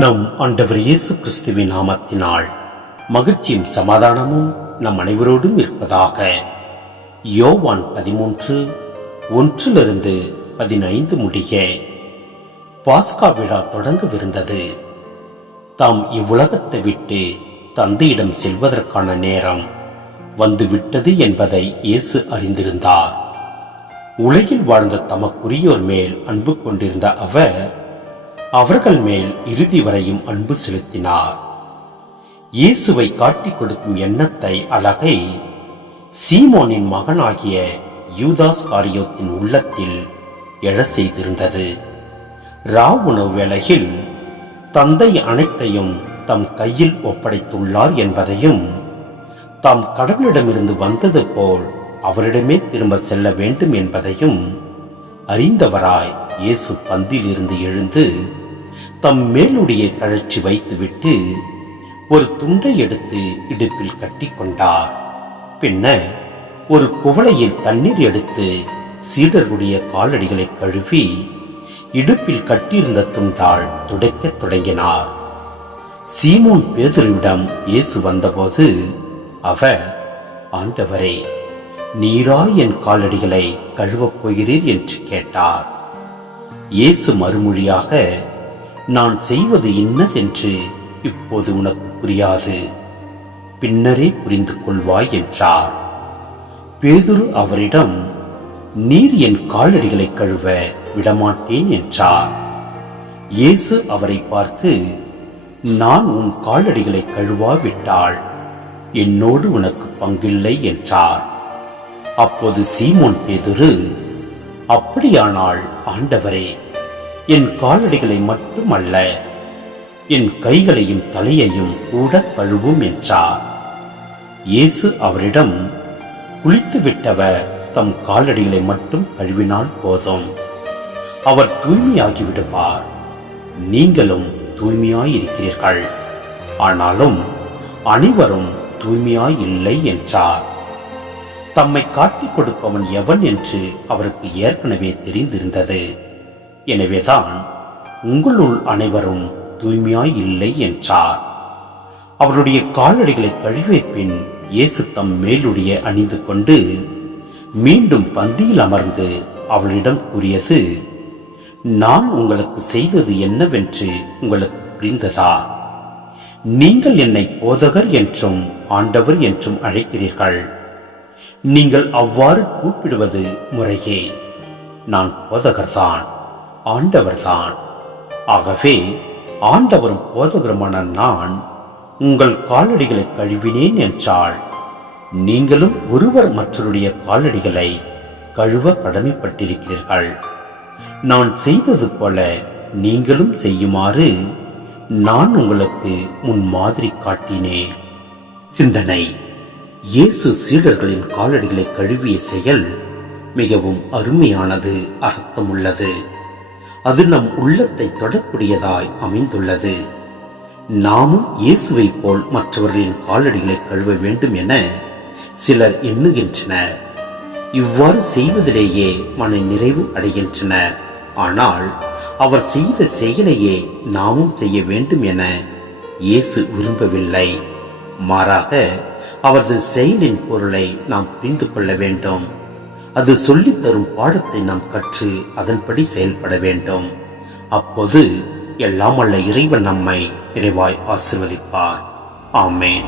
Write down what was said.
நம் ஆண்டவர் இயேசு கிறிஸ்துவின் நாமத்தினால் மகிழ்ச்சியும் சமாதானமும் நம் அனைவரோடும் இருப்பதாக. யோவான் பதிமூன்று ஒன்றிலிருந்து பதினைந்து முடிய பாஸ்கா விழா தொடங்கவிருந்தது. தாம் இவ்வுலகத்தை விட்டு தந்தையிடம் செல்வதற்கான நேரம் வந்துவிட்டது என்பதை இயேசு அறிந்திருந்தார். உலகில் வாழ்ந்த தமக்குரியோர் மேல் அன்பு கொண்டிருந்த அவர் அவர்கள் மேல் இறுதி வரையும் அன்பு செலுத்தினார். இயேசுவை காட்டிக் கொடுக்கும் எண்ணத்தை அழகை சீமோனின் மகனாகிய யூதாஸ் ஆரியோத்தின் உள்ளத்தில் எழ செய்திருந்தது. ராவ் உணவு வேளையில் தந்தை அனைத்தையும் தம் கையில் ஒப்படைத்துள்ளார் என்பதையும் தாம் கடவுளிடமிருந்து வந்தது போல் அவரிடமே திரும்ப செல்ல வேண்டும் என்பதையும் அறிந்தவராய் இயேசு பந்திலிருந்து எழுந்து தம் மேலுடைய கழற்றி வைத்துவிட்டு ஒரு துண்டை எடுத்து இடுப்பில் கட்டிக்கொண்டார் பின்னர் ஒரு குவளையில் தண்ணீர் எடுத்து சீடர்களுடைய காலடிகளை கழுவி இடுப்பில் கட்டியிருந்த துண்டால் துடைக்கத் தொடங்கினார். சீமோன் பேதரிடம் இயேசு வந்தபோது அவர் ஆண்டவரே நீரா என் காலடிகளை கழுவப் போகிறீர் என்று கேட்டார். இயேசு மறுமொழியாக நான் செய்வது இன்னதென்று இப்போது உனக்கு புரியாது. பின்னரே புரிந்து கொள்வாய் என்றார். பேதுரு அவரிடம் நீர் என் காலடிகளை கழுவ விடமாட்டேன் என்றார். இயேசு அவரை பார்த்து நான் உன் காலடிகளை கழுவாவிட்டால் என்னோடு உனக்கு பங்கில்லை என்றார். அப்போது சீமோன் பேதுரு அப்படியானால் ஆண்டவரே என் காலடிகளை மட்டுமல்ல என் கைகளையும் தலையையும் கூட கழுவும் என்றார். இயேசு அவரிடம் குளித்து விட்டவர் தம் காலடிகளை மட்டும் கழுவினால் போதும். அவர் தூய்மையாகி விடுவார். நீங்களும் தூய்மையாயிருக்கிறீர்கள். ஆனாலும் அனைவரும் தூய்மையாய் இல்லை என்றார். தம்மை காட்டிக் கொடுப்பவன் எவன் என்று அவருக்கு ஏற்கனவே தெரிந்திருந்தது. எனவேதான் உங்களுள் அனைவரும் தூய்மையாய் இல்லை என்றார். அவருடைய காலடிகளை கழுவிய பின் இயேசு தம் மேலுடைய அணிந்து கொண்டு மீண்டும் பந்தியில் அமர்ந்து அவளிடம் கூறியது நான் உங்களுக்கு செய்தது என்னவென்று உங்களுக்கு புரிந்ததா? நீங்கள் என்னை போதகர் என்றும் ஆண்டவர் என்றும் அழைக்கிறீர்கள். நீங்கள் அவ்வாறு கூப்பிடுவது முறையே. நான் போதகர்தான். ஆண்டவர்தான். ஆகவே ஆண்டவரும் போதகருமான நான் உங்கள் காலடிகளை கழுவினேன் என்றால் நீங்களும் ஒருவர் மற்றவருடைய காலடிகளை கழுவ கடமைப்பட்டிருக்கிறீர்கள். நான் செய்தது போல நீங்களும் செய்யுமாறு நான் உங்களுக்கு முன் மாதிரி காட்டினேன். சிந்தனை. இயேசு சீடர்களின் காலடிகளை கழுவிய செயல் மிகவும் அருமையானது அர்த்தமுள்ளது. அது நம் உள்ளத்தை தொடக்கூடியதாய் அமைந்துள்ளது. நாமும் இயேசுவை போல் மற்றவர்களின் காலடிகளை கழுவ வேண்டும் என சிலர் எண்ணுகின்றனர். இவ்வாறு செய்வதிலேயே மன நிறைவு அடைகின்றனர். ஆனால் அவர் செய்த செயலையே நாமும் செய்ய வேண்டும் என இயேசு விரும்பவில்லை. மாறாக அவரது செயலின் பொருளை நாம் புரிந்து கொள்ள வேண்டும். அது சொல்லித் தரும் பாடத்தை நாம் கற்று அதன்படி செயல்பட வேண்டும். அப்போது எல்லாம் அல்ல இறைவன் நம்மை நிறைவாய் ஆசிர்வதிப்பார். ஆமேன்.